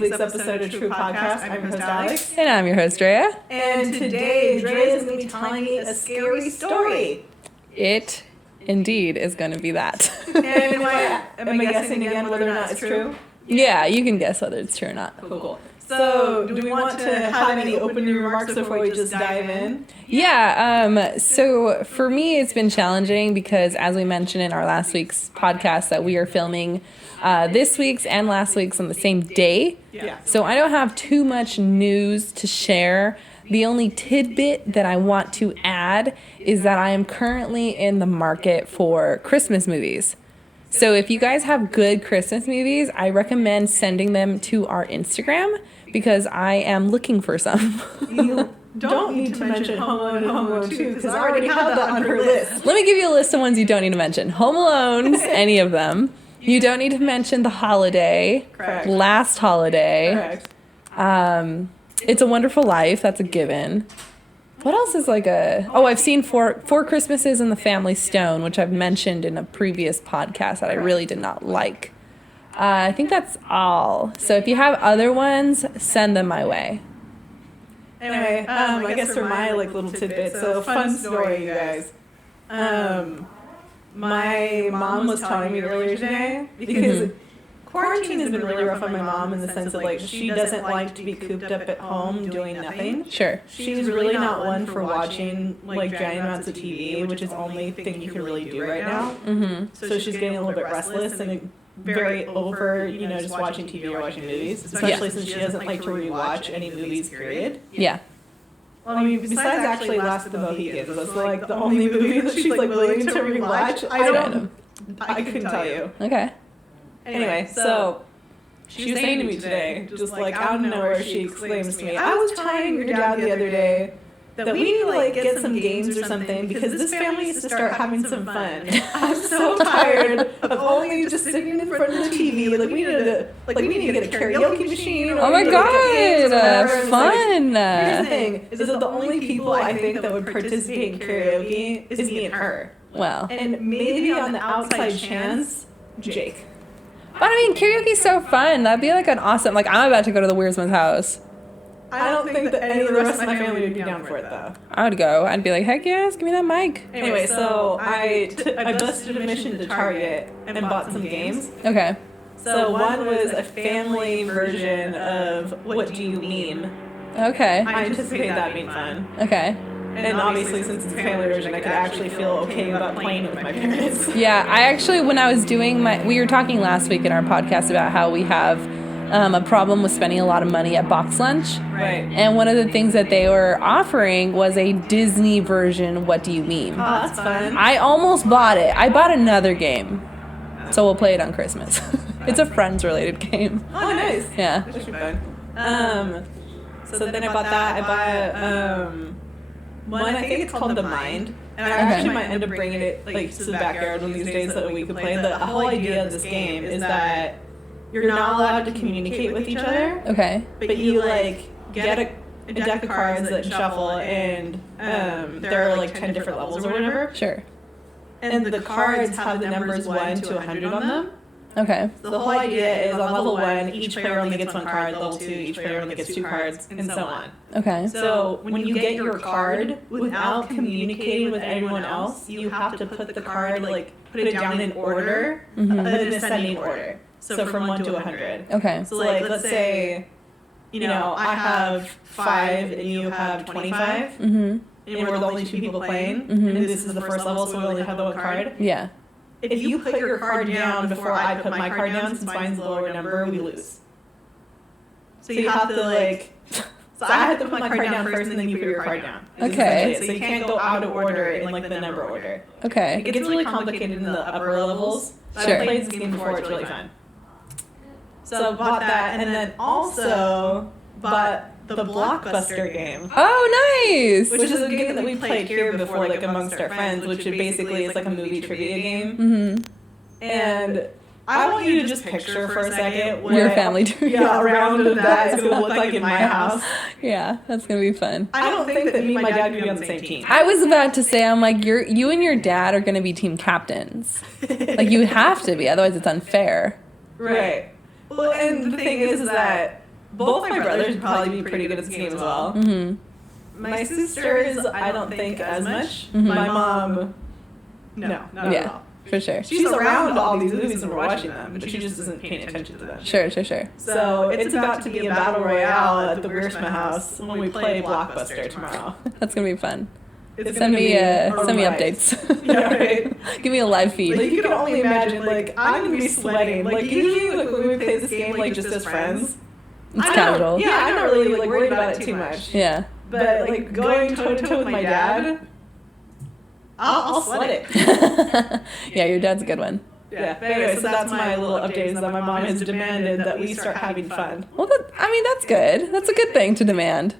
week's episode of TRUUU Podcast. I'm your host, Alex. And I'm your host, Drea. And today, Drea is going to be telling me a scary story. It indeed is going to be that. And am I guessing again whether or not it's true? Yeah, you can guess whether it's true or not. Cool. So, do we want to have any opening remarks before we just dive in? Yeah, so for me, it's been challenging because, as we mentioned in our last week's podcast, that we are filming this week's and last week's on the same day. Yeah. So I don't have too much news to share. The only tidbit that I want to add is that I am currently in the market for Christmas movies. So if you guys have good Christmas movies, I recommend sending them to our Instagram because I am looking for some. You don't need to mention Home Alone and Home Alone 2 because I already have that on her list. Let me give you a list of ones you don't need to mention. Home Alone's, any of them. You don't need to mention The Holiday. Correct. Last Holiday. Correct. It's a Wonderful Life. That's a given. What else is like a... Oh, I've seen Four Christmases and The Family Stone, which I've mentioned in a previous podcast that I really did not like. I think that's all. So if you have other ones, send them my way. Anyway, I guess for my little tidbit, so fun story, you guys. My mom was telling me earlier today, because quarantine has been really rough on my mom in the sense of, she doesn't like to be cooped up at home doing nothing. Sure. She's really not one for watching, giant amounts of TV, which is the only thing you can really do right now. Mm-hmm. So she's getting a little bit restless and very over, just watching TV or watching movies, especially since she doesn't like to rewatch any movies, period. Yeah. Well, I mean, besides actually Last of the Mohicans, that's the only movie that she's willing to rewatch. I couldn't tell you. Okay. Anyway, so she was saying to me today, just out of nowhere, she exclaims to me, "I was telling your dad the other day that we need to get some games or something because this family needs to start having some fun. I'm so tired of only just sitting in front of the TV. We need to get a karaoke machine. Oh my god, fun! Here's the thing: is that the only people I think that would participate in karaoke is me and her. Well, and maybe on the outside chance, Jake. But I mean, karaoke's so fun. That'd be an awesome. I'm about to go to the Weirdsman's house. I don't think that any of the rest of my family would be down for it, though. I would go. I'd be like, heck yes, give me that mic. Anyway, so I busted admission to Target and bought some games. Okay. So one was a family version of What Do You Mean? Okay. I anticipate that being fun. Okay. And obviously, since it's a family version, I could actually feel okay about playing it with my parents. Yeah, I actually, when I was doing we were talking last week in our podcast about how we have a problem with spending a lot of money at box lunch. Right. And one of the things that they were offering was a Disney version, What Do You Mean? Oh, that's fun. I almost bought it. I bought another game. So we'll play it on Christmas. It's a Friends-related game. Oh, nice. Yeah. That should be fun. So then I bought that. I bought one, I think it's called The Mind. And I actually might end up bringing it to the backyard one of these days so that we could play. The whole idea of this game is that you're not allowed to communicate with each other. Okay. But you get a deck of cards that shuffle, and there are 10 different levels or whatever. Sure. And the cards have the numbers 1 to 100 on them. Okay. So the whole idea is on level 1, each player only gets 1 card. Level 2, each player only gets 2 cards, and so on. Okay. So when you get your card, without communicating with anyone else, you have to put the card, put it down in order, in ascending order. So from 1 to 100. Okay. So let's say, I have 5 and you have 25. Mm-hmm. And we're the only 2 people playing. And this is the first level, so we only have the 1 card. Yeah. If you put your card down before I put my card down, since mine's the lower number, we lose. So you have to so I have to put my card down first, and then you put your card down. Okay. So you can't go out of order in the number order. Okay. It gets really complicated in the upper levels. Sure. I've played this game before, it's really fun. So I bought that, and then also bought the Blockbuster game. Oh, nice! Which is a game that we played here before, amongst our friends, which basically is a movie trivia game. Mm-hmm. And I want you to just picture for a second what your family doing a round of that is going to look like in my house. Yeah, that's going to be fun. I don't think that me and my dad could be on the same team. I was about to say, I'm like, you and your dad are going to be team captains. You have to be, otherwise it's unfair. Right. Well, and the thing is that both my brothers would probably be pretty good at this game as well. Mm-hmm. My sisters, I don't think as much. Mm-hmm. My mom, no, not at all. For sure. She's around all these movies and we're watching them, but she just isn't paying attention to them. Sure. So it's about to be a battle royale at the Wiersma house when we play Blockbuster tomorrow. That's going to be fun. Send me updates. Yeah, right. Give me a live feed. Like, you can only imagine, like, I'm going to be sweating. Like, usually, like, when we play this game, like, just as friends. It's casual. Yeah, I'm not really, like, worried about it too much. Yeah. But, like, going toe-to-toe with my dad, I'll sweat it. Yeah, your dad's a good one. Yeah, but anyway, so that's my little update, is that my mom has demanded that we start having fun. Well, that's good. That's a good thing to demand.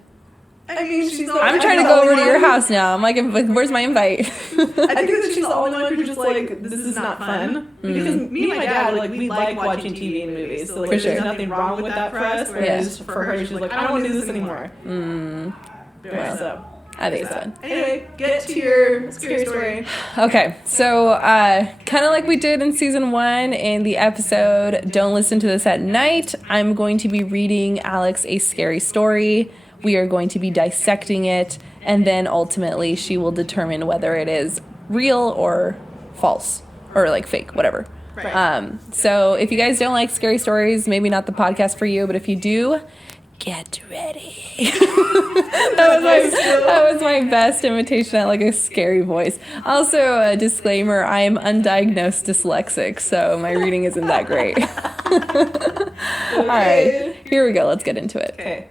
I mean, she's I'm trying to go over to your house now. I'm like, where's my invite? I think that she's the only one who's just like, this is not fun. Because me and my dad, like, we like watching TV and movies. So, like, there's nothing wrong with that for us. Whereas for her, she's like, I don't want to do this anymore. Well, so I think it's fun. Anyway, get to your scary story. Okay, so kind of like we did in season 1 in the episode, Don't Listen to This at Night, I'm going to be reading Alex a scary story. We are going to be dissecting it, and then ultimately she will determine whether it is real or false, or like fake, whatever. Right. So if you guys don't like scary stories, maybe not the podcast for you, but if you do, get ready. that was my best imitation at like a scary voice. Also, a disclaimer, I am undiagnosed dyslexic, so my reading isn't that great. All right, here we go. Let's get into it. Okay.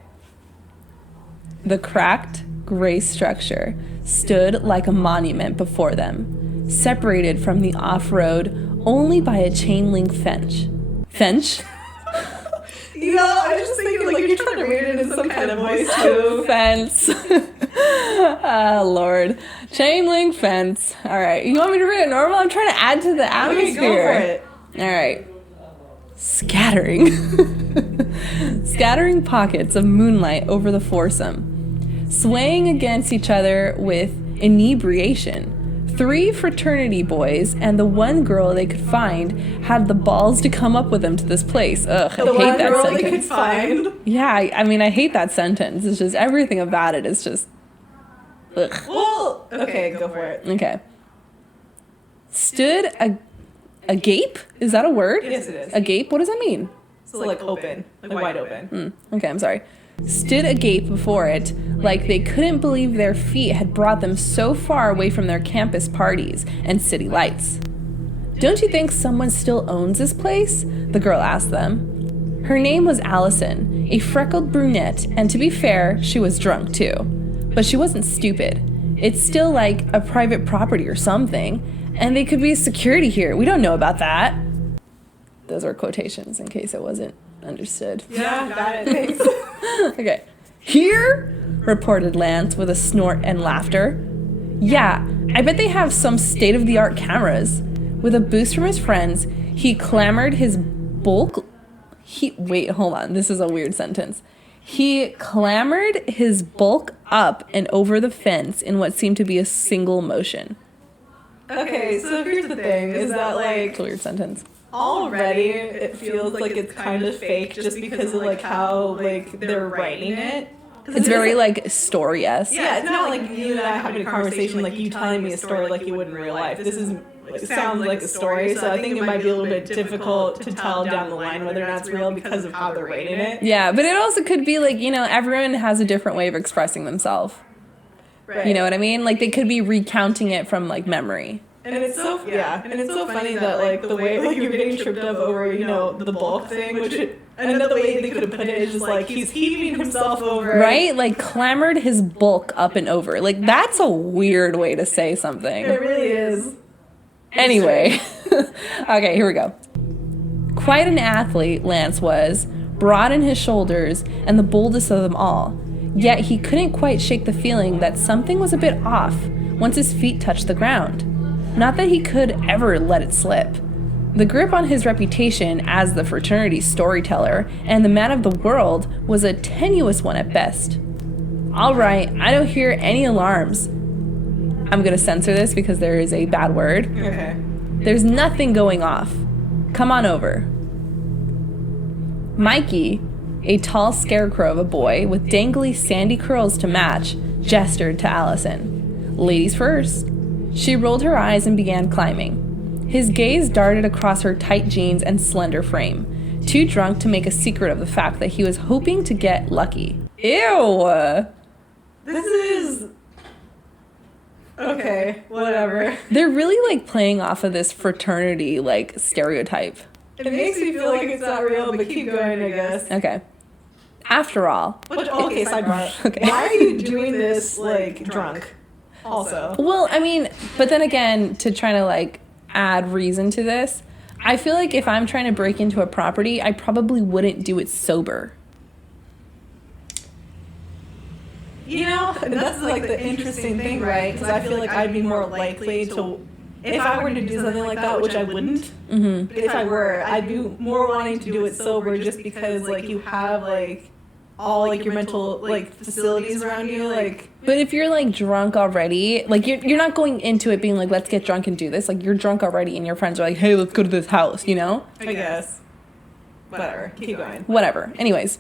The cracked, gray structure stood like a monument before them, separated from the off-road only by a chain-link fence. Fence? You know, I was just thinking, like, you're trying to read it in some kind of voice, too. Fence. Oh, Lord. Chain-link fence. All right. You want me to read it normal? I'm trying to add to the atmosphere. Okay, go for it. All right. Scattering. Scattering pockets of moonlight over the foursome, swaying against each other with inebriation. 3 fraternity boys and the one girl they could find had the balls to come up with them to this place. Ugh, I hate that sentence. They could find? Yeah, I mean, I hate that sentence. It's just everything about it is just ugh. Well, okay, go for it. Okay. Stood agape? Is that a word? Yes, it is. Agape? What does that mean? So, like, open. Like, wide open. Okay, I'm sorry. Stood agape before it, like they couldn't believe their feet had brought them so far away from their campus parties and city lights. Don't you think someone still owns this place? The girl asked them. Her name was Allison, a freckled brunette, and to be fair, she was drunk too. But she wasn't stupid. It's still like a private property or something, and they could be security here. We don't know about that. Those are quotations in case it wasn't understood. Yeah, got it. Thanks. Okay. Here? Reported Lance with a snort and laughter. Yeah, I bet they have some state-of-the-art cameras. With a boost from his friends, he clambered his bulk... Wait, hold on. This is a weird sentence. He clambered his bulk up and over the fence in what seemed to be a single motion. Okay, so here's the thing, is that, like... It's a weird sentence. Already, it feels like it's kind of fake just because of, like, how, like, they're writing it. It's very, like, story-esque. Yeah, it's not like you and I having a conversation, like, you telling me a story like you would in real life. This is, like, sounds like a story, so I think it might be a little bit difficult to tell down the line whether or not it's real because of how they're writing it. Yeah, but it also could be, like, you know, everyone has a different way of expressing themselves. Right. You know what I mean? Like, they could be recounting it from, like, memory. And it's so funny that, like, the way, like, you're getting tripped up over, you know, the bulk thing, which, another way they could have put it is just, like, he's heaving himself over. Right? Like, clambered his bulk up and over. Like, that's a weird way to say something. It really is. Anyway. Okay, here we go. Quite an athlete, Lance was, broad in his shoulders, and the boldest of them all. Yet he couldn't quite shake the feeling that something was a bit off once his feet touched the ground. Not that he could ever let it slip. The grip on his reputation as the fraternity storyteller and the man of the world was a tenuous one at best. All right, I don't hear any alarms. I'm going to censor this because there is a bad word. Okay. There's nothing going off. Come on over. Mikey, a tall scarecrow of a boy with dangly sandy curls to match, gestured to Allison. Ladies first. She rolled her eyes and began climbing. His gaze darted across her tight jeans and slender frame, too drunk to make a secret of the fact that he was hoping to get lucky. Ew! This is... Okay, whatever. They're really, like, playing off of this fraternity, like, stereotype. It makes me feel like it's not real, but keep going, I guess. Okay. After all... Okay, sidebar. Okay. Why are you doing this, like, drunk? Also. Well, I mean, but then again, to try to, like, add reason to this, I feel like if I'm trying to break into a property, I probably wouldn't do it sober. You know, that's like the interesting thing, right? Because I feel like I'd be more likely to, if I were to do something like that, which I wouldn't, but if I were, I'd be more wanting to do it sober just because, like, you have, like, all, like, your mental, like, facilities around you, like... But if you're, like, drunk already, like, you're not going into it being like, let's get drunk and do this. Like, you're drunk already and your friends are like, hey, let's go to this house, you know? I guess. Whatever. Keep going. Whatever. Anyways.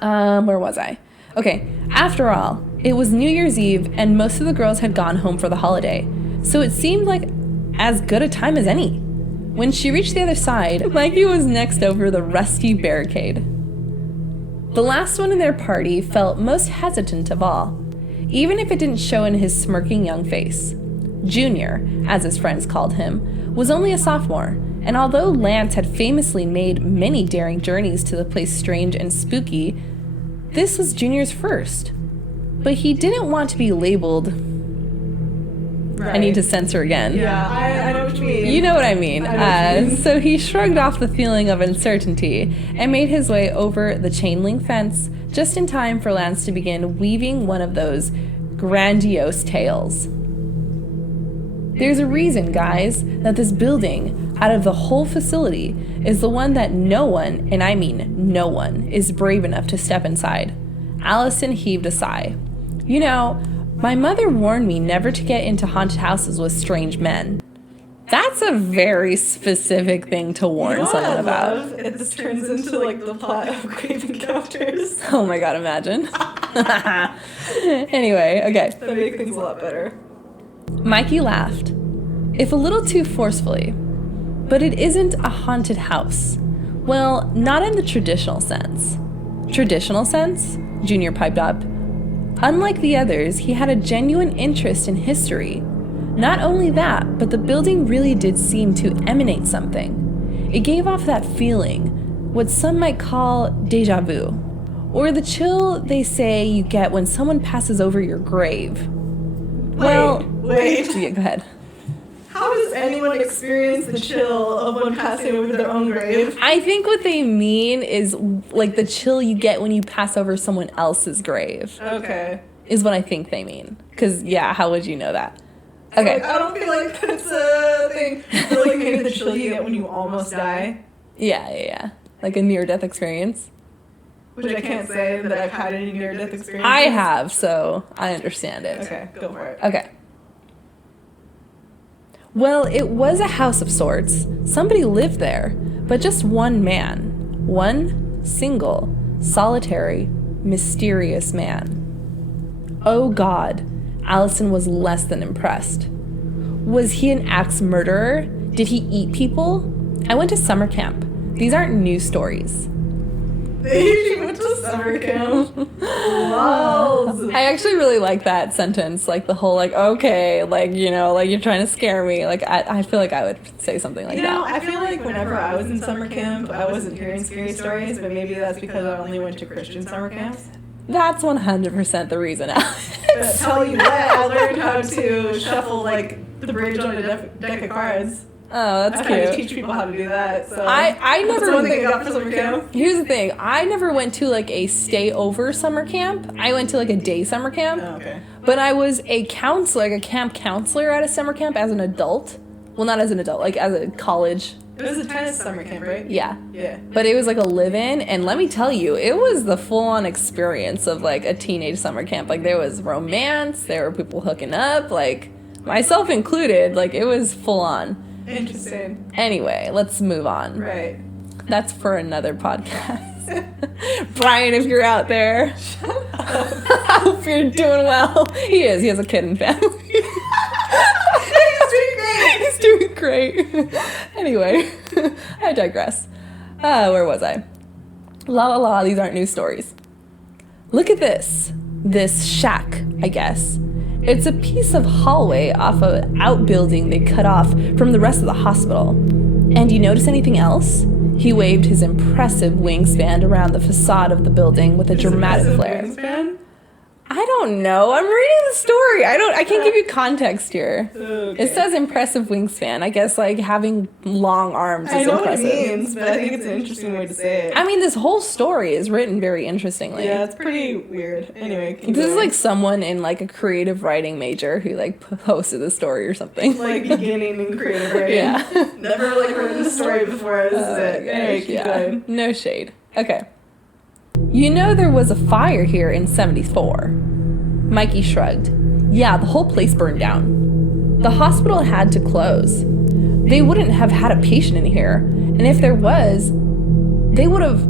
Where was I? Okay. After all, it was New Year's Eve and most of the girls had gone home for the holiday. So it seemed like as good a time as any. When she reached the other side, Mikey was next over the rusty barricade. The last one in their party felt most hesitant of all, even if it didn't show in his smirking young face. Junior, as his friends called him, was only a sophomore, and although Lance had famously made many daring journeys to the place strange and spooky, this was Junior's first. But he didn't want to be labeled... Right. I need to censor again. Yeah, I know what you mean. You know what I mean. So he shrugged off the feeling of uncertainty and made his way over the chain link fence just in time for Lance to begin weaving one of those grandiose tales. There's a reason, guys, that this building, out of the whole facility, is the one that no one, and I mean no one, is brave enough to step inside. Allison heaved a sigh. You know, my mother warned me never to get into haunted houses with strange men. That's a very specific thing to warn someone about. This turns into, like, the plot of Grave Encounters. Oh my god, imagine. Anyway, okay. That makes things a lot better. Mikey laughed, if a little too forcefully. But it isn't a haunted house. Well, not in the traditional sense. Traditional sense? Junior piped up. Unlike the others, he had a genuine interest in history. Not only that, but the building really did seem to emanate something. It gave off that feeling, what some might call déjà vu, or the chill they say you get when someone passes over your grave. Wait. Yeah, go ahead. How does anyone experience the chill of one passing over their own grave? I think what they mean is, like, the chill you get when you pass over someone else's grave. Okay. Is what I think they mean. Because, yeah, how would you know that? Okay. Like, I don't feel like that's a thing. I feel like maybe the chill you get when you almost die. Yeah. Like a near-death experience. Which I can't say that I've had any near-death experiences. I have, so I understand it. Okay, go for it. Okay. Well, it was a house of sorts. Somebody lived there, but just one man. One single, solitary, mysterious man. Oh God, Allison was less than impressed. Was he an axe murderer? Did he eat people? I went to summer camp. These aren't news stories. She went to summer camp. Wow. I actually really like that sentence. Like the whole, like, okay, like, you know, like you're trying to scare me. Like, I feel like I would say something like that. I feel like whenever I was in summer camp, I wasn't hearing scary stories, but maybe that's because I only went to Christian summer camps. That's 100% the reason. But tell you what, I learned how to shuffle, like, the bridge on a deck of cards. Oh, that's cute. I teach people how to do that. So I never. That's one thing I got for summer camp. Here's the thing: I never went to like a stay over summer camp. I went to like a day summer camp. Oh, okay. But I was a counselor, like a camp counselor at a summer camp as an adult. Well, not as an adult, like as a college. It was a tennis summer camp, right? Yeah. Yeah. But it was like a live-in, and let me tell you, it was the full-on experience of like a teenage summer camp. Like there was romance, there were people hooking up, like myself included. Like it was full-on. Interesting. Anyway, let's move on. Right. That's for another podcast. Brian, if you're out there, I hope you're doing well. He is. He has a kid and family. He's doing great. Anyway, I digress. Where was I? La la la, these aren't news stories. Look at this. This shack, I guess. It's a piece of hallway off an outbuilding they cut off from the rest of the hospital. And you notice anything else? He waved his impressive wingspan around the facade of the building with a dramatic flair. Wingspan? I don't know. I'm reading the story. I can't give you context here. Okay. It says impressive wingspan. I guess like having long arms is impressive. I know what it means, but I think it's an interesting way to say it. I mean, this whole story is written very interestingly. Yeah, it's pretty weird. Anyway, this is like someone in like a creative writing major who like posted the story or something. Like beginning in creative writing. Yeah. Never like written the story before. This is it. Anyway, keep going. No shade. Okay. You know there was a fire here in 74. Mikey shrugged. Yeah, the whole place burned down. The hospital had to close. They wouldn't have had a patient in here, and if there was, they would have...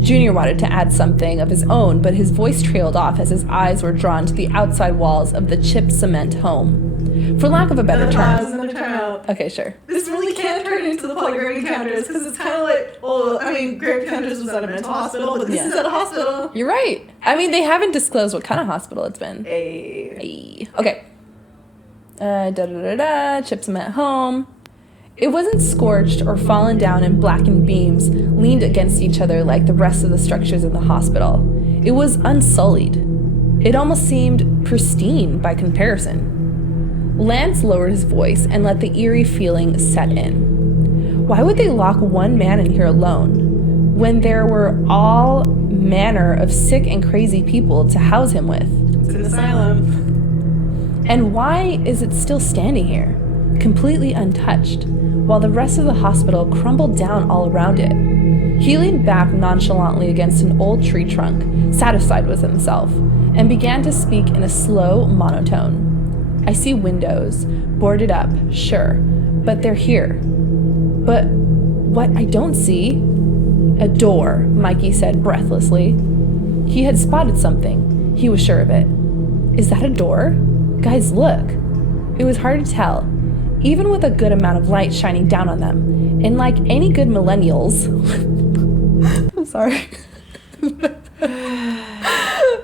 Junior wanted to add something of his own, but his voice trailed off as his eyes were drawn to the outside walls of the chipped cement home. For lack of a better term. Okay, sure. This really can't turn into the Polly Grave Encounters because it's kind of like, well, I mean, Grave Encounters was at a mental hospital, but this is at a hospital. You're right. I mean, they haven't disclosed what kind of hospital it's been. Hey. Okay. Chip cement home. It wasn't scorched or fallen down and blackened beams leaned against each other like the rest of the structures in the hospital. It was unsullied. It almost seemed pristine by comparison. Lance lowered his voice and let the eerie feeling set in. Why would they lock one man in here alone when there were all manner of sick and crazy people to house him with? It's an asylum. And why is it still standing here, completely untouched, while the rest of the hospital crumbled down all around it? He leaned back nonchalantly against an old tree trunk, satisfied with himself, and began to speak in a slow monotone. I see windows, boarded up, sure, but they're here. But what I don't see... A door, Mikey said breathlessly. He had spotted something. He was sure of it. Is that a door? Guys, look. It was hard to tell, even with a good amount of light shining down on them. And like any good millennials... I'm sorry.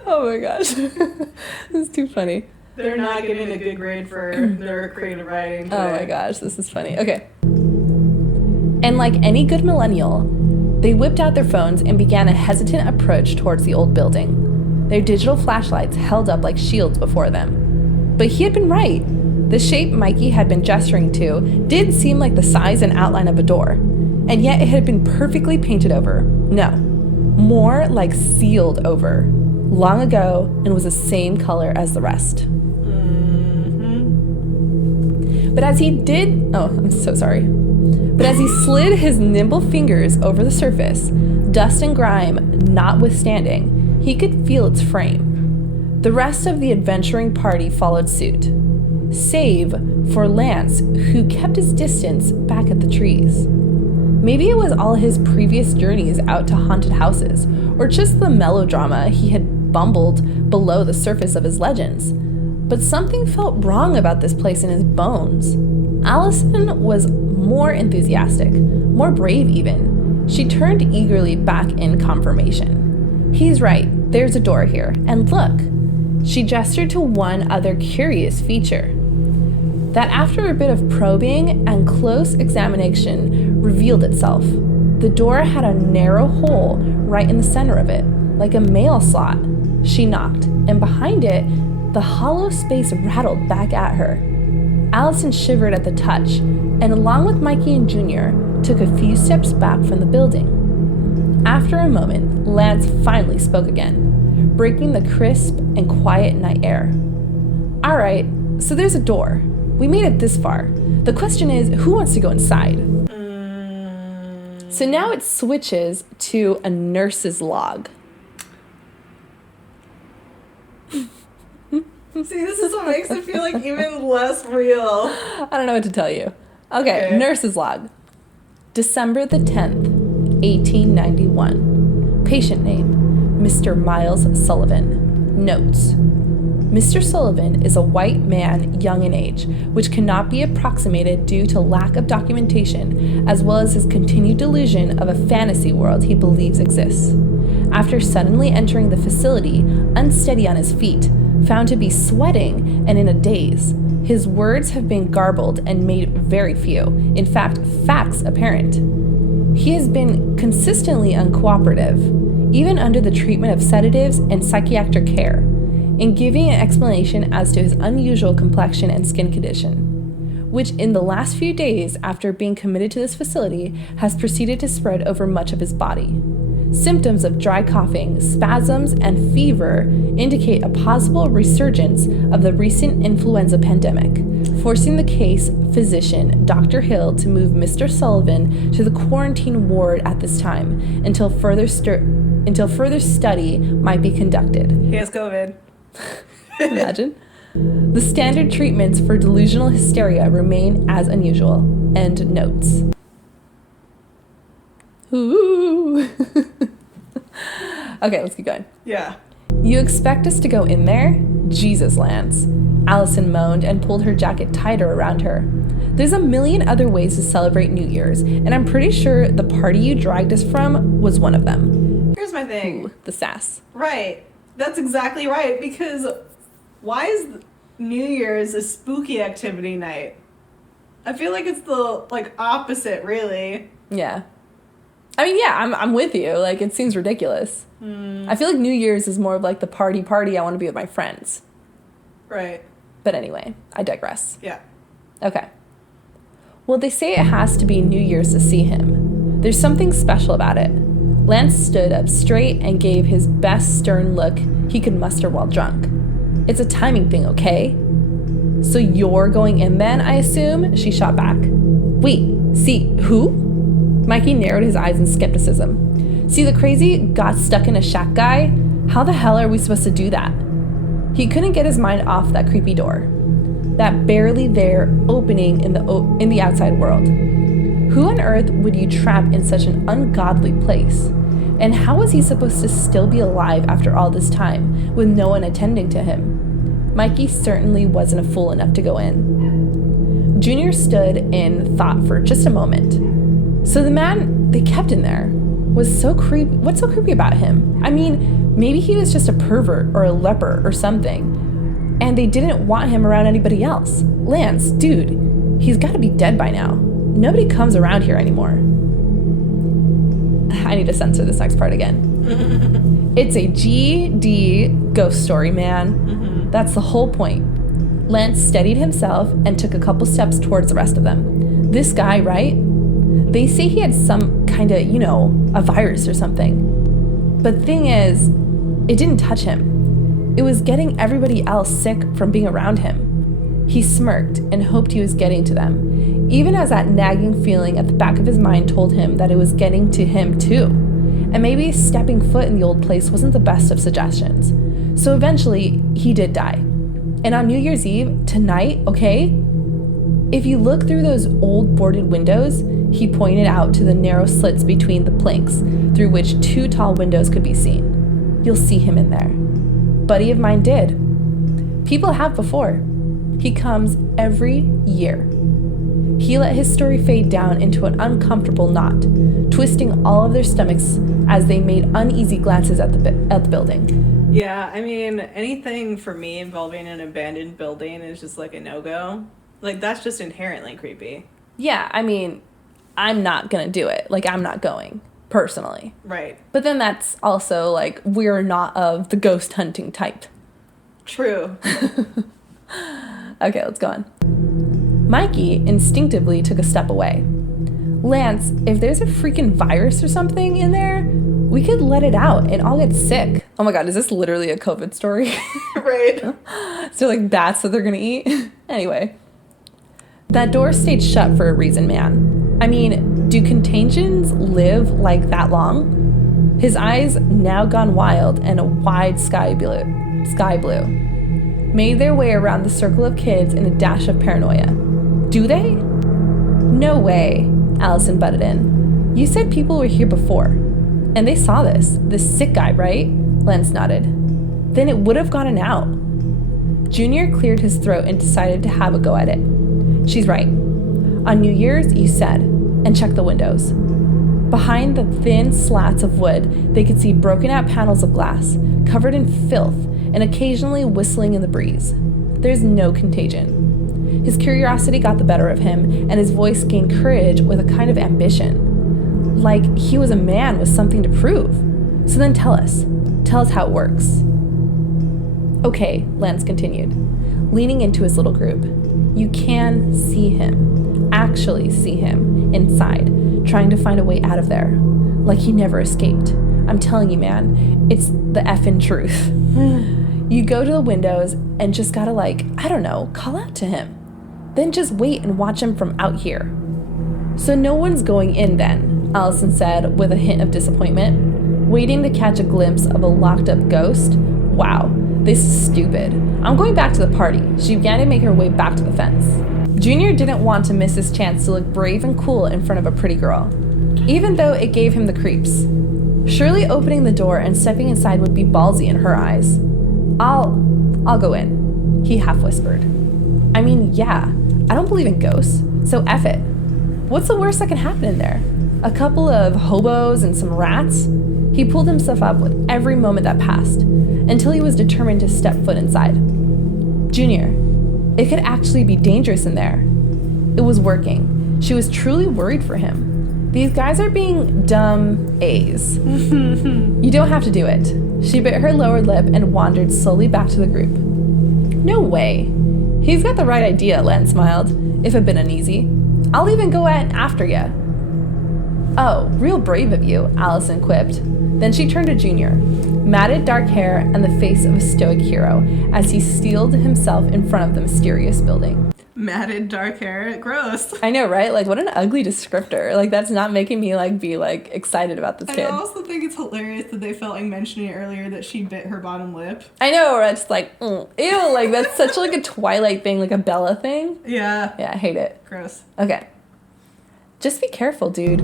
Oh my gosh. This is too funny. They're not getting a good grade for their creative writing today. Oh my gosh, this is funny. Okay. And like any good millennial, they whipped out their phones and began a hesitant approach towards the old building. Their digital flashlights held up like shields before them. But he had been right. The shape Mikey had been gesturing to did seem like the size and outline of a door. And yet it had been perfectly painted over. No, more like sealed over. Long ago, and was the same color as the rest. But as he did... Oh, I'm so sorry. But as he slid his nimble fingers over the surface, dust and grime notwithstanding, he could feel its frame. The rest of the adventuring party followed suit, save for Lance, who kept his distance back at the trees. Maybe it was all his previous journeys out to haunted houses, or just the melodrama he had bumbled below the surface of his legends. But something felt wrong about this place in his bones. Allison was more enthusiastic, more brave even. She turned eagerly back in confirmation. He's right, there's a door here, and look. She gestured to one other curious feature. That after a bit of probing and close examination revealed itself. The door had a narrow hole right in the center of it, like a mail slot. She knocked, and behind it, the hollow space rattled back at her. Allison shivered at the touch, and along with Mikey and Junior, took a few steps back from the building. After a moment, Lance finally spoke again, breaking the crisp and quiet night air. All right, so there's a door. We made it this far. The question is, who wants to go inside? So now it switches to a nurse's log. See, this is what makes it feel like even less real. I don't know what to tell you. Okay, nurse's log. December the 10th, 1891. Patient name, Mr. Miles Sullivan. Notes. Mr. Sullivan is a white man, young in age, which cannot be approximated due to lack of documentation, as well as his continued delusion of a fantasy world he believes exists. After suddenly entering the facility, unsteady on his feet, found to be sweating and in a daze, his words have been garbled and made very few, in fact, facts apparent. He has been consistently uncooperative, even under the treatment of sedatives and psychiatric care, in giving an explanation as to his unusual complexion and skin condition, which in the last few days after being committed to this facility has proceeded to spread over much of his body. Symptoms of dry coughing, spasms, and fever indicate a possible resurgence of the recent influenza pandemic, forcing the case physician, Dr. Hill, to move Mr. Sullivan to the quarantine ward at this time until further study might be conducted. He has COVID. Imagine. The standard treatments for delusional hysteria remain as unusual. End notes. Ooh. Okay, let's keep going. Yeah. You expect us to go in there? Jesus, Lance. Allison moaned and pulled her jacket tighter around her. There's a million other ways to celebrate New Year's, and I'm pretty sure the party you dragged us from was one of them. Here's my thing. Ooh, the sass. Right. That's exactly right, because why is New Year's a spooky activity night? I feel like it's the, opposite, really. Yeah. I mean, yeah, I'm with you. Like, it seems ridiculous. I feel like New Year's is more of, the party, I want to be with my friends. Right. But anyway, I digress. Yeah. Okay. Well, they say it has to be New Year's to see him. There's something special about it. Lance stood up straight and gave his best stern look he could muster while drunk. It's a timing thing, okay? So you're going in then, I assume? She shot back. Wait, see, who? Mikey narrowed his eyes in skepticism. See the crazy got stuck in a shack guy? How the hell are we supposed to do that? He couldn't get his mind off that creepy door. That barely there opening in the outside world. Who on earth would you trap in such an ungodly place? And how was he supposed to still be alive after all this time, with no one attending to him? Mikey certainly wasn't a fool enough to go in. Junior stood in thought for just a moment. So the man they kept in there was so creepy. What's so creepy about him? I mean, maybe he was just a pervert or a leper or something, and they didn't want him around anybody else. Lance, dude, he's got to be dead by now. Nobody comes around here anymore. I need to censor this next part again. It's a GD ghost story, man. Mm-hmm. That's the whole point. Lance steadied himself and took a couple steps towards the rest of them. This guy, right? They say he had some kind of, a virus or something. But the thing is, it didn't touch him. It was getting everybody else sick from being around him. He smirked and hoped he was getting to them, even as that nagging feeling at the back of his mind told him that it was getting to him too. And maybe stepping foot in the old place wasn't the best of suggestions. So eventually, he did die. And on New Year's Eve, tonight, okay? If you look through those old boarded windows, he pointed out to the narrow slits between the planks, through which two tall windows could be seen. You'll see him in there. Buddy of mine did. People have before. He comes every year. He let his story fade down into an uncomfortable knot, twisting all of their stomachs as they made uneasy glances at the building. Yeah, I mean, anything for me involving an abandoned building is just a no-go. That's just inherently creepy. Yeah, I mean, I'm not gonna do it. I'm not going, personally. Right. But then that's also, we're not of the ghost hunting type. True. Okay, let's go on. Mikey instinctively took a step away. Lance, if there's a freaking virus or something in there, we could let it out and all get sick. Oh my god, is this literally a COVID story? Right. So that's what they're gonna eat? Anyway. That door stayed shut for a reason, man. I mean, do contagions live that long? His eyes, now gone wild and a wide sky blue, made their way around the circle of kids in a dash of paranoia. Do they? No way, Allison butted in. You said people were here before. And they saw this sick guy, right? Lance nodded. Then it would have gotten out. Junior cleared his throat and decided to have a go at it. She's right. On New Year's, you said, and check the windows. Behind the thin slats of wood, they could see broken out panels of glass, covered in filth, and occasionally whistling in the breeze. There's no contagion. His curiosity got the better of him, and his voice gained courage with a kind of ambition. Like he was a man with something to prove. So then tell us how it works. Okay, Lance continued, leaning into his little group. You can see him, actually see him, inside, trying to find a way out of there. Like he never escaped. I'm telling you, man, it's the effing truth. You go to the windows and just gotta call out to him. Then just wait and watch him from out here. So no one's going in then, Allison said with a hint of disappointment, waiting to catch a glimpse of a locked up ghost. Wow, this is stupid. I'm going back to the party. She began to make her way back to the fence. Junior didn't want to miss his chance to look brave and cool in front of a pretty girl, even though it gave him the creeps. Surely opening the door and stepping inside would be ballsy in her eyes. I'll go in, he half whispered. I mean, yeah, I don't believe in ghosts, so F it. What's the worst that can happen in there? A couple of hobos and some rats? He pulled himself up with every moment that passed, until he was determined to step foot inside. Junior, it could actually be dangerous in there. It was working. She was truly worried for him. These guys are being dumb A's. You don't have to do it. She bit her lower lip and wandered slowly back to the group. No way. He's got the right idea, Len smiled, if a bit uneasy. I'll even go in after ya. Oh, real brave of you, Allison quipped. Then she turned to Junior, matted dark hair and the face of a stoic hero, as he steeled himself in front of the mysterious building. Matted dark hair, gross. I know, right? Like, what an ugly descriptor. That's not making me be excited about this kid. I also think it's hilarious that they felt like mentioning earlier that she bit her bottom lip. I know, right? It's ew, that's such a Twilight thing, a Bella thing. Yeah. Yeah, I hate it. Gross. Okay. Just be careful, dude.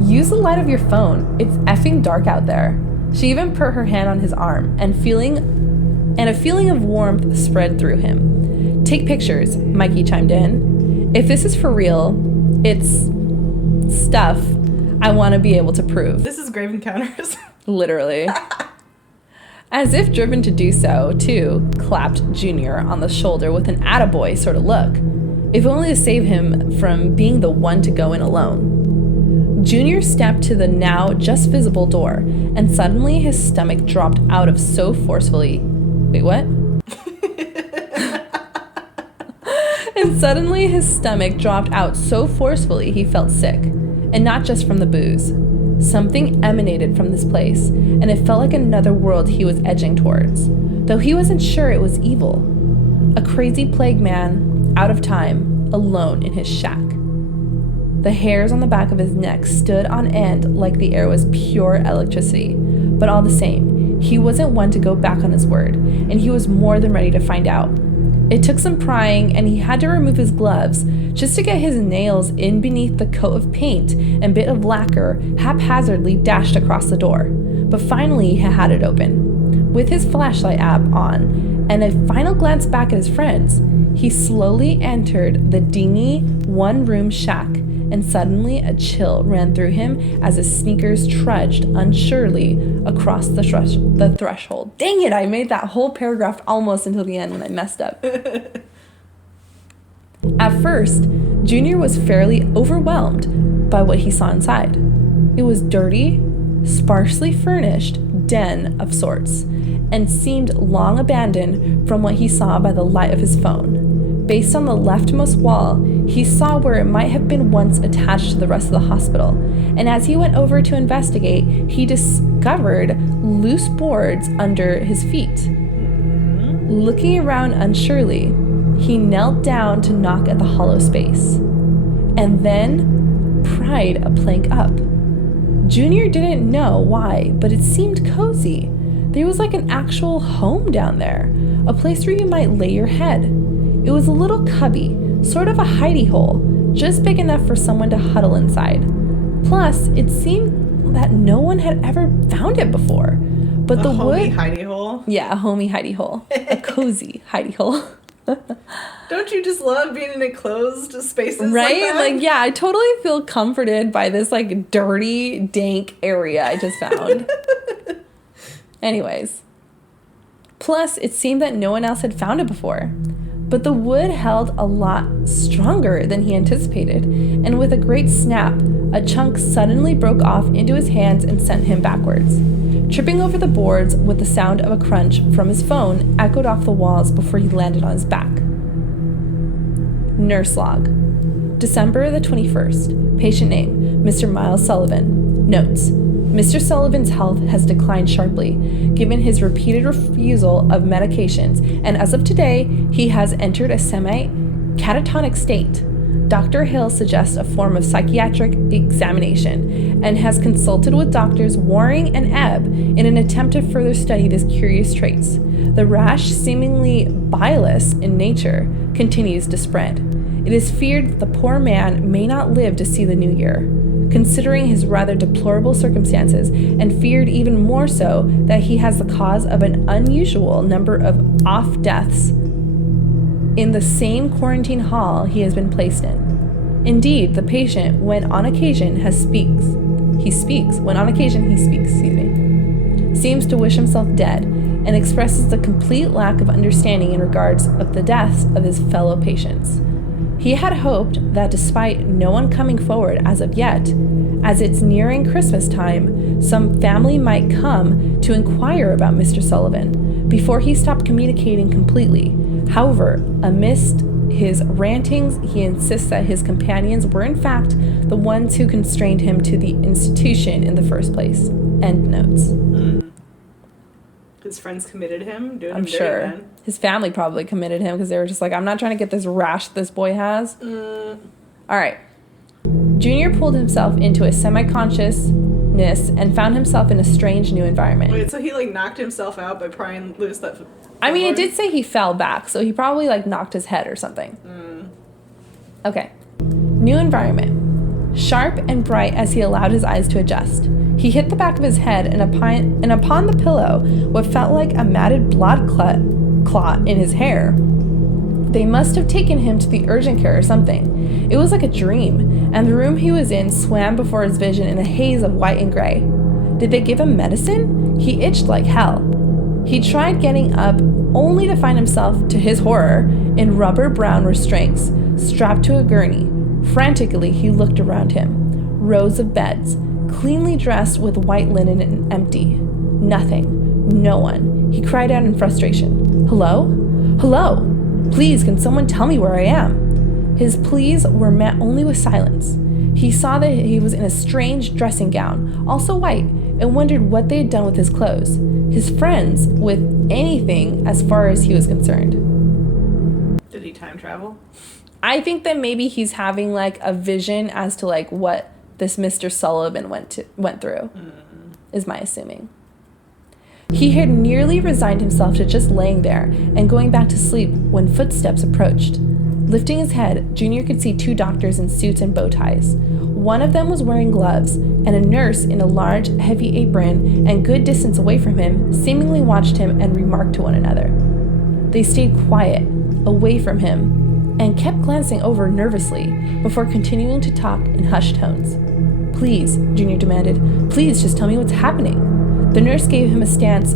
Use the light of your phone. It's effing dark out there. She even put her hand on his arm, and a feeling of warmth spread through him. Take pictures, Mikey chimed in. If this is for real, it's stuff I want to be able to prove. This is Grave Encounters. Literally. As if driven to do so, too, clapped Junior on the shoulder with an attaboy sort of look, if only to save him from being the one to go in alone. Junior stepped to the now just visible door, and suddenly his stomach dropped out of so forcefully. Wait, what? And suddenly his stomach dropped out so forcefully he felt sick, and not just from the booze. Something emanated from this place, and it felt like another world he was edging towards, though he wasn't sure it was evil. A crazy plague man, out of time, alone in his shack. The hairs on the back of his neck stood on end like the air was pure electricity, but all the same, he wasn't one to go back on his word, and he was more than ready to find out. It took some prying, and he had to remove his gloves just to get his nails in beneath the coat of paint and bit of lacquer haphazardly dashed across the door. But finally he had it open. With his flashlight app on, and a final glance back at his friends, he slowly entered the dingy one-room shack, and suddenly a chill ran through him as his sneakers trudged unsurely across the threshold. Dang it, I made that whole paragraph almost until the end when I messed up. At first, Junior was fairly overwhelmed by what he saw inside. It was dirty, sparsely furnished den of sorts, and seemed long abandoned from what he saw by the light of his phone. Based on the leftmost wall, he saw where it might have been once attached to the rest of the hospital, and as he went over to investigate, he discovered loose boards under his feet. Looking around unsurely, he knelt down to knock at the hollow space, and then pried a plank up. Junior didn't know why, but it seemed cozy. There was like an actual home down there, a place where you might lay your head. It was a little cubby, sort of a hidey hole, just big enough for someone to huddle inside. Plus, it seemed that no one had ever found it before. But the wood... A homey hidey hole? Yeah, a homey hidey hole. A cozy hidey hole. Don't you just love being in enclosed spaces right? like that? Like, yeah, I totally feel comforted by this, like, dirty, dank area I just found. Anyways. Plus, it seemed that no one else had found it before. But the wood held a lot stronger than he anticipated, and with a great snap, a chunk suddenly broke off into his hands and sent him backwards. Tripping over the boards with the sound of a crunch from his phone echoed off the walls before he landed on his back. Nurse log. December the 21st. Patient name, Mr. Miles Sullivan. Notes. Mr. Sullivan's health has declined sharply, given his repeated refusal of medications, and as of today, he has entered a semi-catatonic state. Dr. Hill suggests a form of psychiatric examination and has consulted with doctors Waring and Ebb in an attempt to further study these curious traits. The rash, seemingly bilious in nature, continues to spread. It is feared that the poor man may not live to see the new year. Considering his rather deplorable circumstances, and feared even more so that he has the cause of an unusual number of off deaths in the same quarantine hall he has been placed in. Indeed, the patient, when on occasion seems to wish himself dead, and expresses the complete lack of understanding in regards of the deaths of his fellow patients. He had hoped that despite no one coming forward as of yet, as it's nearing Christmas time, some family might come to inquire about Mr. Sullivan before he stopped communicating completely. However, amidst his rantings, he insists that his companions were in fact the ones who constrained him to the institution in the first place. End notes. His friends committed him? Doing I'm him sure. dirty, then? His family probably committed him because they were just like, I'm not trying to get this rash this boy has. All right. Junior pulled himself into a semi-consciousness and found himself in a strange new environment. Wait, so he, like, knocked himself out by prying loose that... I mean, it did say he fell back, so he probably, like, knocked his head or something. Okay. New environment. Sharp and bright as he allowed his eyes to adjust. He hit the back of his head, and upon the pillow, what felt like a matted blood clot in his hair. They must have taken him to the urgent care or something. It was like a dream, and the room he was in swam before his vision in a haze of white and gray. Did they give him medicine? He itched like hell. He tried getting up, only to find himself, to his horror, in rubber brown restraints, strapped to a gurney. Frantically, he looked around him. Rows of beds, cleanly dressed with white linen and empty. Nothing. No one. He cried out in frustration. Hello? Hello? Please, can someone tell me where I am? His pleas were met only with silence. He saw that he was in a strange dressing gown, also white, and wondered what they had done with his clothes. His friends, with anything as far as he was concerned. Did he time travel? I think that maybe he's having, like, a vision as to, like, what this Mr. Sullivan went through, is my assuming. He had nearly resigned himself to just laying there and going back to sleep when footsteps approached. Lifting his head, Junior could see two doctors in suits and bow ties. One of them was wearing gloves, and a nurse in a large, heavy apron and good distance away from him seemingly watched him and remarked to one another. They stayed quiet, away from him, and kept glancing over nervously before continuing to talk in hushed tones. Please, Junior demanded, please just tell me what's happening. The nurse gave him a stance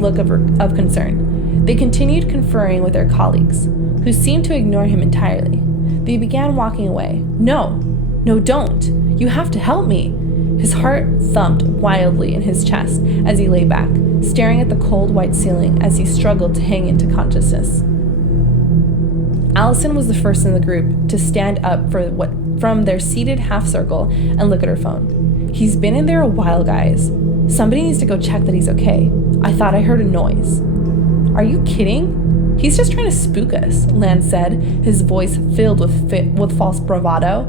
look of concern. They continued conferring with their colleagues, who seemed to ignore him entirely. They began walking away. No, don't. You have to help me. His heart thumped wildly in his chest as he lay back, staring at the cold white ceiling as he struggled to hang into consciousness. Allison was the first in the group to stand up from their seated half circle and look at her phone. He's been in there a while, guys. Somebody needs to go check that he's okay. I thought I heard a noise. Are you kidding? He's just trying to spook us, Lance said, his voice filled with false bravado.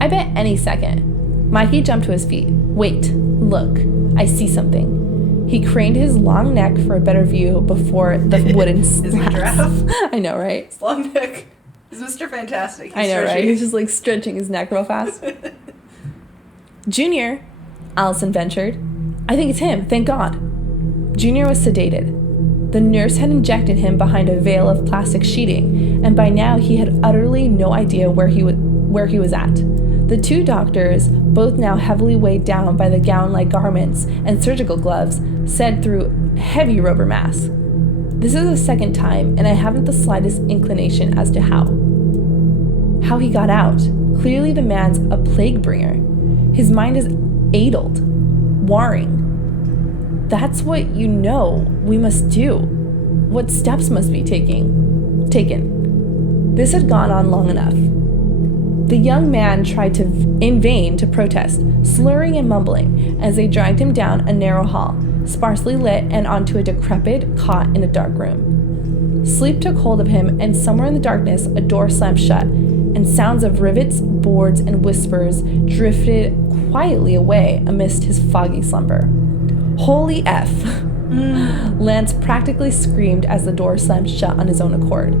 I bet any second. Mikey jumped to his feet. Wait, look, I see something. He craned his long neck for a better view before the wooden Is he a giraffe? I know, right? His long neck. He's Mr. Fantastic. I know, right? He's just like stretching his neck real fast. Junior, Allison ventured. I think it's him, thank God. Junior was sedated. The nurse had injected him behind a veil of plastic sheeting, and by now he had utterly no idea where he was at. The two doctors, both now heavily weighed down by the gown-like garments and surgical gloves, said through heavy rubber masks, "This is the second time, and I haven't the slightest inclination as to how." How he got out. Clearly the man's a plague bringer. His mind is addled, warring. That's what you know we must do. What steps must be taken. This had gone on long enough. The young man tried in vain to protest, slurring and mumbling, as they dragged him down a narrow hall, sparsely lit, and onto a decrepit cot in a dark room. Sleep took hold of him, and somewhere in the darkness a door slammed shut, and sounds of rivets, boards, and whispers drifted quietly away amidst his foggy slumber. Holy F! Lance practically screamed as the door slammed shut on his own accord.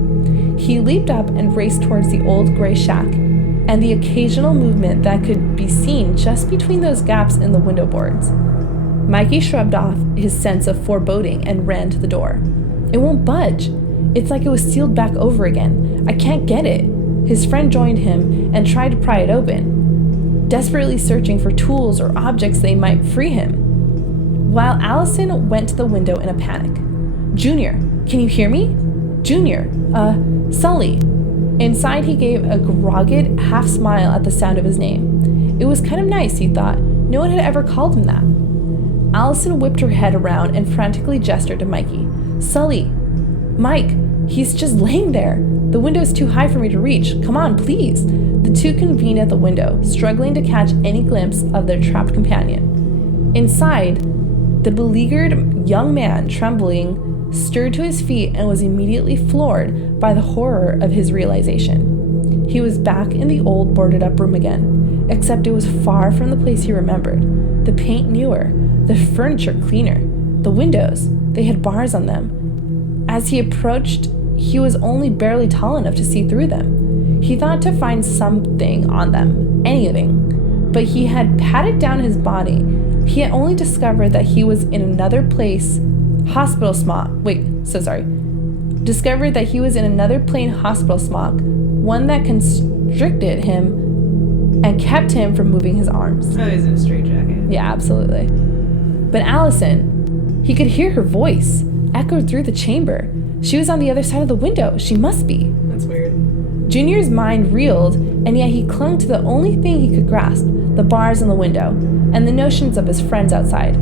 He leaped up and raced towards the old gray shack, and the occasional movement that could be seen just between those gaps in the window boards. Mikey shrugged off his sense of foreboding and ran to the door. It won't budge. It's like it was sealed back over again. I can't get it. His friend joined him and tried to pry it open, desperately searching for tools or objects they might free him, while Allison went to the window in a panic. Junior, can you hear me? Junior, Sully. Inside he gave a groggy half smile at the sound of his name. It was kind of nice, he thought. No one had ever called him that. Allison whipped her head around and frantically gestured to Mikey. Sully, Mike, he's just laying there. The window's too high for me to reach. Come on, please. The two convened at the window, struggling to catch any glimpse of their trapped companion. Inside, the beleaguered young man, trembling, stirred to his feet and was immediately floored by the horror of his realization. He was back in the old boarded-up room again, except it was far from the place he remembered. The paint newer, the furniture cleaner, the windows, they had bars on them. As he approached, he was only barely tall enough to see through them. He thought to find something on them, anything, but he had patted down his body. He had only discovered that he was in another place, discovered that he was in another plain hospital smock, one that constricted him and kept him from moving his arms. Oh, he's in a straitjacket. Yeah, absolutely. But Allison, he could hear her voice, echoed through the chamber. She was on the other side of the window. She must be. That's weird. Junior's mind reeled, and yet he clung to the only thing he could grasp, the bars on the window, and the notions of his friends outside,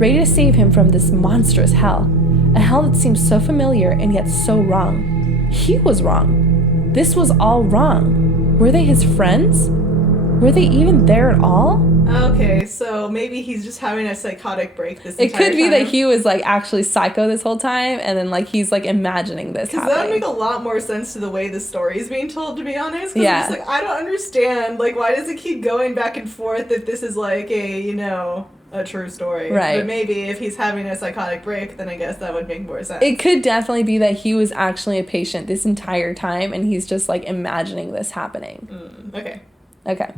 ready to save him from this monstrous hell, a hell that seemed so familiar and yet so wrong. He was wrong. This was all wrong. Were they his friends? Were they even there at all? Okay, so maybe he's just having a psychotic break this entire time. It could be that he was, like, actually psycho this whole time, and then, like, he's, like, imagining this happening. Because that would make a lot more sense to the way the story is being told, to be honest. Yeah. I'm just like, I don't understand. Like, why does it keep going back and forth if this is, like, a true story? Right. But maybe if he's having a psychotic break, then I guess that would make more sense. It could definitely be that he was actually a patient this entire time, and he's just, like, imagining this happening. Okay.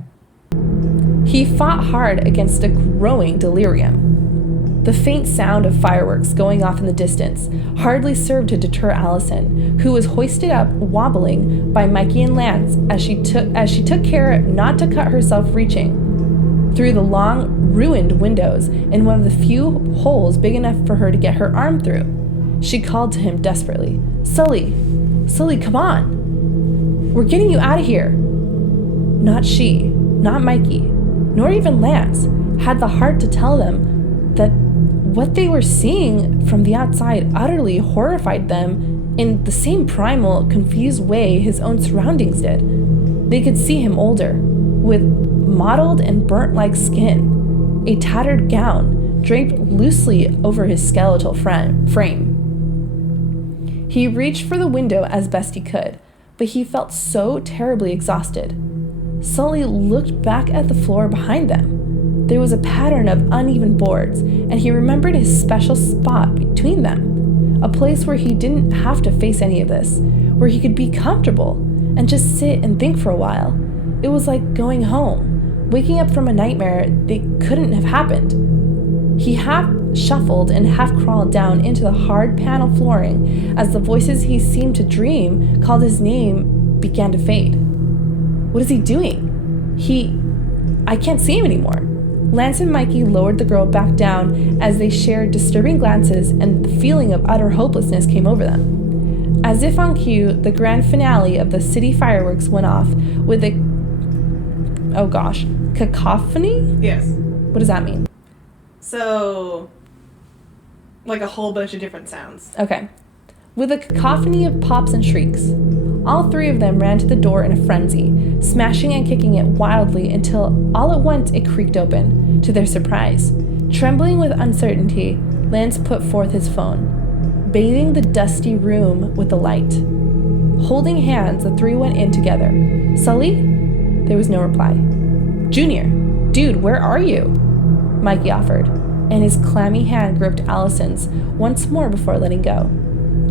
He fought hard against a growing delirium. The faint sound of fireworks going off in the distance hardly served to deter Allison, who was hoisted up, wobbling, by Mikey and Lance as she took care not to cut herself reaching through the long, ruined windows in one of the few holes big enough for her to get her arm through. She called to him desperately. Sully, come on. We're getting you out of here. Not she, not Mikey, nor even Lance had the heart to tell them that what they were seeing from the outside utterly horrified them in the same primal, confused way his own surroundings did. They could see him older, with mottled and burnt-like skin, a tattered gown draped loosely over his skeletal frame. He reached for the window as best he could, but he felt so terribly exhausted. Sully looked back at the floor behind them. There was a pattern of uneven boards, and he remembered his special spot between them, a place where he didn't have to face any of this, where he could be comfortable and just sit and think for a while. It was like going home, Waking up from a nightmare that couldn't have happened. He half shuffled and half crawled down into the hard panel flooring as the voices he seemed to dream called his name began to fade. What is he doing? I can't see him anymore. Lance and Mikey lowered the girl back down as they shared disturbing glances, and the feeling of utter hopelessness came over them. As if on cue, the grand finale of the city fireworks went off with a, cacophony? Yes. What does that mean? So, like a whole bunch of different sounds. Okay. With a cacophony of pops and shrieks. All three of them ran to the door in a frenzy, smashing and kicking it wildly until all at once it creaked open, to their surprise. Trembling with uncertainty, Lance put forth his phone, bathing the dusty room with the light. Holding hands, the three went in together. Sully? There was no reply. Junior, dude, where are you? Mikey offered, and his clammy hand gripped Allison's once more before letting go.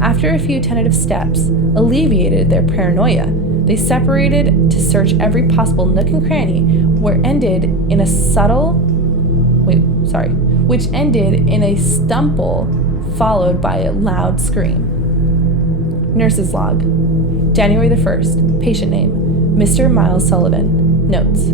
After a few tentative steps alleviated their paranoia, they separated to search every possible nook and cranny, which ended in a stumble followed by a loud scream. Nurse's log. January the 1st. Patient name, Mr. Miles Sullivan. Notes.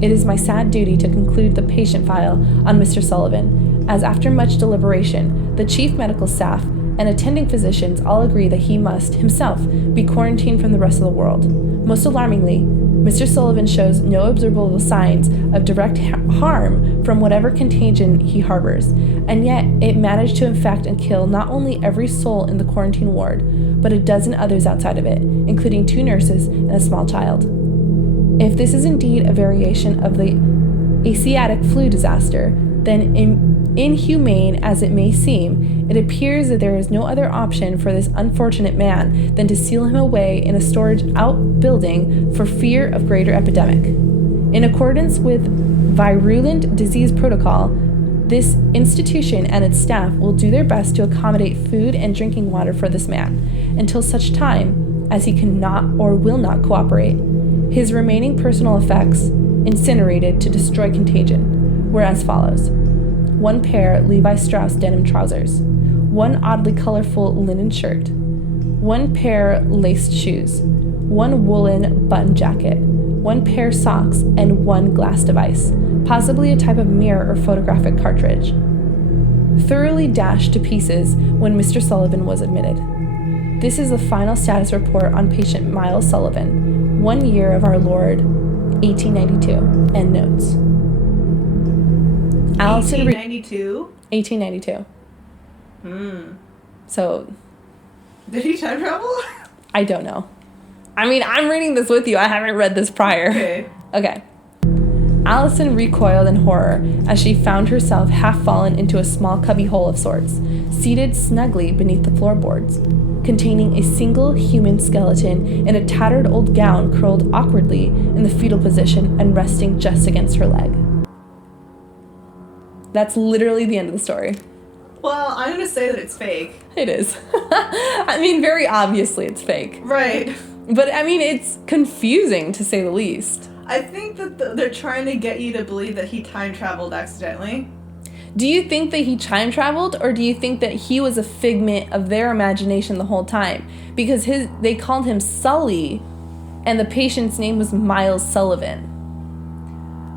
It is my sad duty to conclude the patient file on Mr. Sullivan, as after much deliberation, the chief medical staff and attending physicians all agree that he must, himself, be quarantined from the rest of the world. Most alarmingly, Mr. Sullivan shows no observable signs of direct harm from whatever contagion he harbors, and yet it managed to infect and kill not only every soul in the quarantine ward, but a dozen others outside of it, including 2 nurses and a small child. If this is indeed a variation of the Asiatic flu disaster, then inhumane as it may seem, it appears that there is no other option for this unfortunate man than to seal him away in a storage outbuilding for fear of greater epidemic. In accordance with virulent disease protocol, this institution and its staff will do their best to accommodate food and drinking water for this man until such time as he cannot or will not cooperate. His remaining personal effects incinerated to destroy contagion were as follows: 1 pair Levi Strauss denim trousers, 1 oddly colorful linen shirt, 1 pair laced shoes, 1 woolen button jacket, 1 pair socks, and 1 glass device, possibly a type of mirror or photographic cartridge. Thoroughly dashed to pieces when Mr. Sullivan was admitted. This is the final status report on patient Miles Sullivan, 1 year of our Lord, 1892. End notes. 1892? 1892. So. Did he time travel? I don't know. I mean, I'm reading this with you. I haven't read this prior. Okay. Allison recoiled in horror as she found herself half fallen into a small cubbyhole of sorts, seated snugly beneath the floorboards, containing a single human skeleton in a tattered old gown curled awkwardly in the fetal position and resting just against her leg. That's literally the end of the story. Well, I'm going to say that it's fake. It is. I mean, very obviously it's fake. Right. But, I mean, it's confusing, to say the least. I think that they're trying to get you to believe that he time traveled accidentally. Do you think that he time traveled, or do you think that he was a figment of their imagination the whole time? Because they called him Sully, and the patient's name was Miles Sullivan.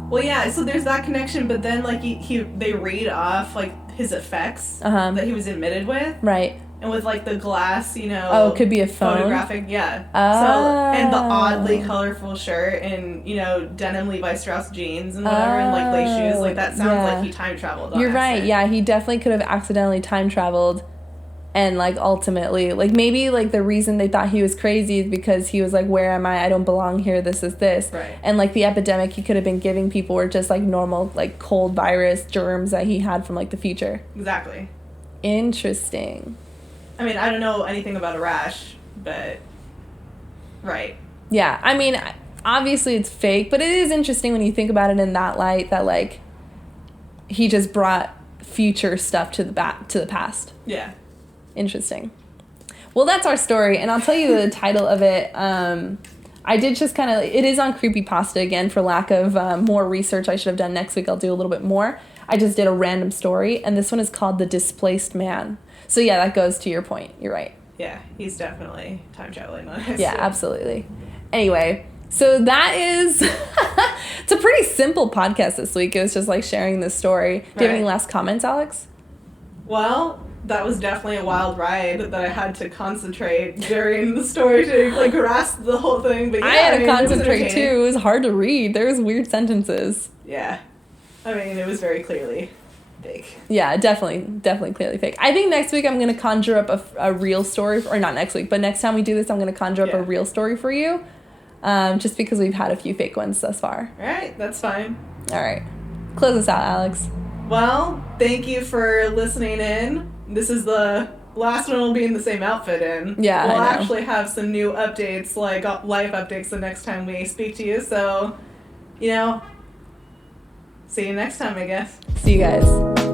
Well, yeah, so there's that connection, but then, like, they read off, like, his effects that he was admitted with. Right. And with, like, the glass, you know... Oh, it could be a phone? Photographic, yeah. And the oddly colorful shirt and, you know, denim Levi Strauss jeans and whatever, and, like, lace shoes. Like, that sounds like he time traveled on You're accident. right, yeah. He definitely could have accidentally time traveled. And, like, ultimately, like, maybe, like, the reason they thought he was crazy is because he was like, where am I? I don't belong here. This is this. Right. And, like, the epidemic he could have been giving people were just, like, normal, like, cold virus germs that he had from, like, the future. Exactly. Interesting. I mean, I don't know anything about a rash, but... Right. Yeah, I mean, obviously it's fake, but it is interesting when you think about it in that light, that, like, he just brought future stuff to the past. Yeah. Interesting. Well, that's our story, and I'll tell you the title of it I did just kind of, it is on Creepypasta again for lack of more research I should have done next week. I'll do a little bit more. I just did a random story, and this one is called The Displaced Man. So yeah, that goes to your point. You're right. Yeah, he's definitely time traveling on it. Yeah, absolutely. Anyway, so that is, it's a pretty simple podcast this week. It was just like sharing this story. Do you have any last comments, Alex? Well, that was definitely a wild ride that I had to concentrate during the story to like grasp the whole thing. But yeah, I had to concentrate too. It was hard to read. There was weird sentences. Yeah. I mean, it was very clearly fake. Yeah, definitely clearly fake. I think next week I'm going to conjure up a real story, or not next week, but next time we do this, I'm going to conjure up a real story for you, just because we've had a few fake ones thus far. All right, that's fine. All right. Close us out, Alex. Well, thank you for listening in. This is the last one we'll be in the same outfit in. Yeah, we'll actually have some new updates, like life updates the next time we speak to you. So, see you next time, I guess. See you guys.